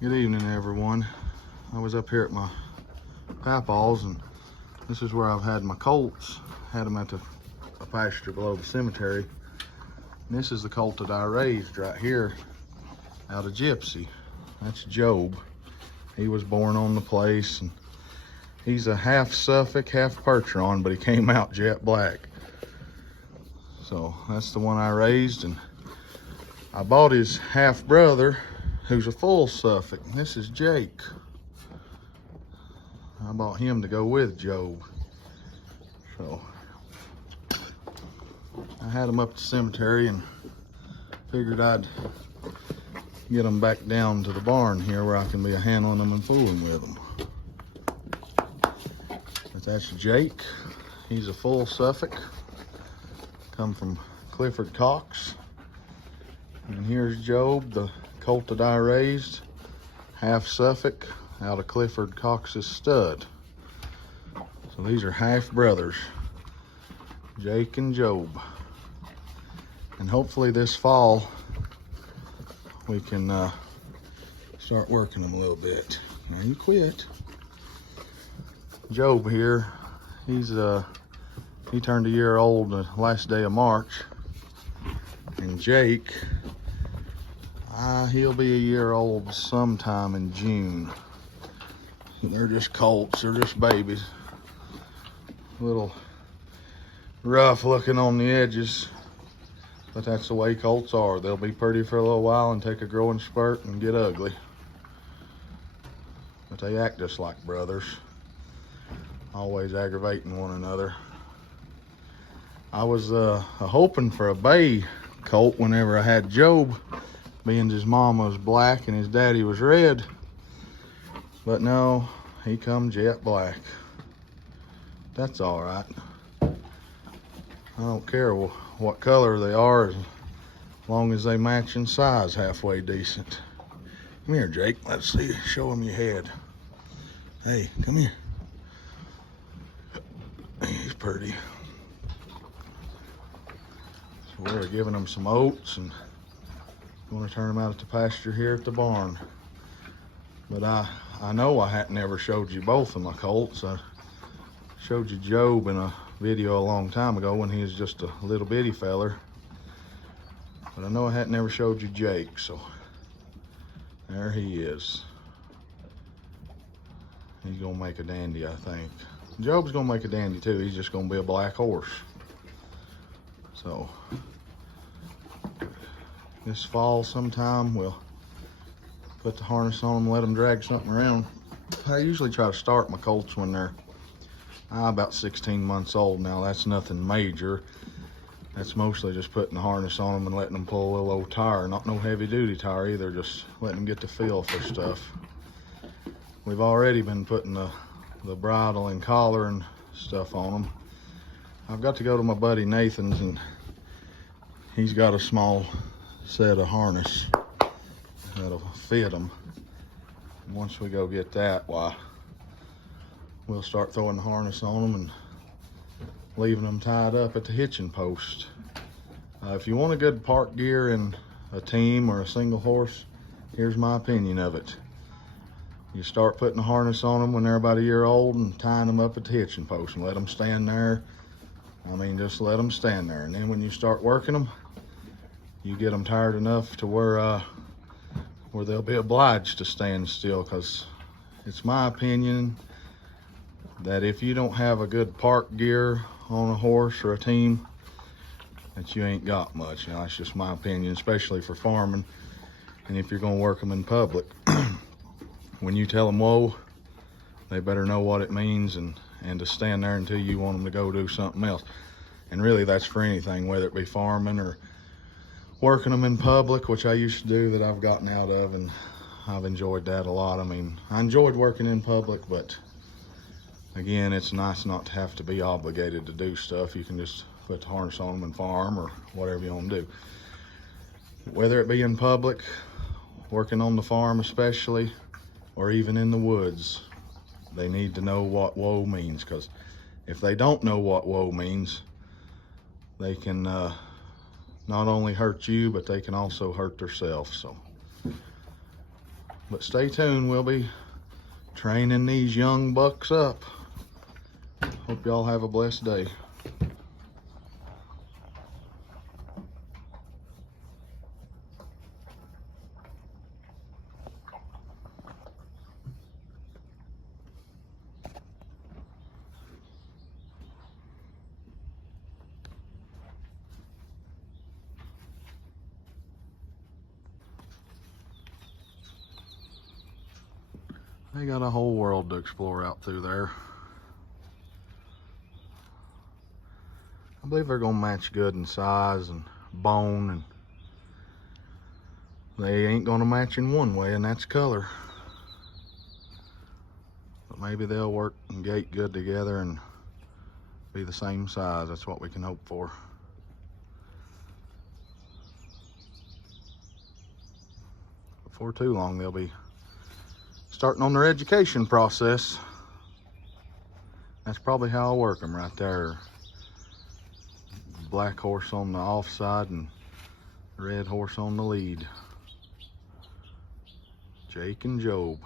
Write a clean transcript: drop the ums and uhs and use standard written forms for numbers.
Good evening, everyone. I was up here at my papaw's, and this is where I've had my colts. Had them at a pasture below the cemetery. And this is the colt that I raised right here out of Gypsy. That's Job. He was born on the place, and he's a half Suffolk, half Percheron, but he came out jet black. So that's the one I raised, and I bought his half brother, who's a full Suffolk. This is Jake. I bought him to go with Job. So I had him up at the cemetery and figured I'd get them back down to the barn here where I can be handling them and fooling with them. But that's Jake. He's a full Suffolk. Come from Clifford Cox. And here's Job, the colt that I raised, half Suffolk, out of Clifford Cox's stud. So these are half brothers, Jake and Job. And hopefully this fall we can start working them a little bit. Now you quit. Job here, he turned a year old the last day of March. And Jake, he'll be a year old sometime in June. They're just colts, they're just babies. A little rough looking on the edges, but that's the way colts are. They'll be pretty for a little while and take a growing spurt and get ugly. But they act just like brothers, always aggravating one another. I was hoping for a bay colt whenever I had Job, being his mama was black and his daddy was red. But no, he come jet black. That's all right. I don't care what color they are, as long as they match in size halfway decent. Come here, Jake. Let's see. Show him your head. Hey, come here. He's pretty. So we're giving him some oats and going to turn them out at the pasture here at the barn. But I know I hadn't ever showed you both of my colts. I showed you Job in a video a long time ago when he was just a little bitty feller. But I know I hadn't ever showed you Jake, so there he is. He's gonna make a dandy, I think. Job's gonna make a dandy too. He's just gonna be a black horse. So this fall sometime we'll put the harness on them, let them drag something around. I usually try to start my colts when they're about 16 months old. Now that's nothing major. That's mostly just putting the harness on them and letting them pull a little old tire. Not no heavy duty tire either, just letting them get the feel for stuff. We've already been putting the bridle and collar and stuff on them. I've got to go to my buddy Nathan's, and he's got a small set of harness that'll fit them. And once we go get that, why, we'll start throwing the harness on them and leaving them tied up at the hitching post. If you want a good park gear in a team or a single horse, here's my opinion of it. You start putting the harness on them when they're about a year old and tying them up at the hitching post and let them stand there. I mean, just let them stand there. And then when you start working them, you get them tired enough to where they'll be obliged to stand still, because it's my opinion that if you don't have a good park gear on a horse or a team, that you ain't got much. You know, that's just my opinion, especially for farming and if you're gonna work them in public. When you tell them whoa, they better know what it means and to stand there until you want them to go do something else. And really that's for anything, whether it be farming or working them in public, which I used to do, that I've gotten out of, and I've enjoyed that a lot. I mean, I enjoyed working in public, but again, it's nice not to have to be obligated to do stuff. You can just put the harness on them and farm or whatever you want to do. Whether it be in public, working on the farm especially, or even in the woods, they need to know what whoa means, because if they don't know what whoa means, they can not only hurt you, but they can also hurt themselves. So But stay tuned, we'll be training these young bucks up. Hope y'all have a blessed day. They got a whole world to explore out through there. I believe they're gonna match good in size and bone, and they ain't gonna match in one way, and that's color. But maybe they'll work and gate good together and be the same size. That's what we can hope for. Before too long, they'll be starting on their education process. That's probably how I'll work them right there. Black horse on the offside and red horse on the lead. Jake and Job.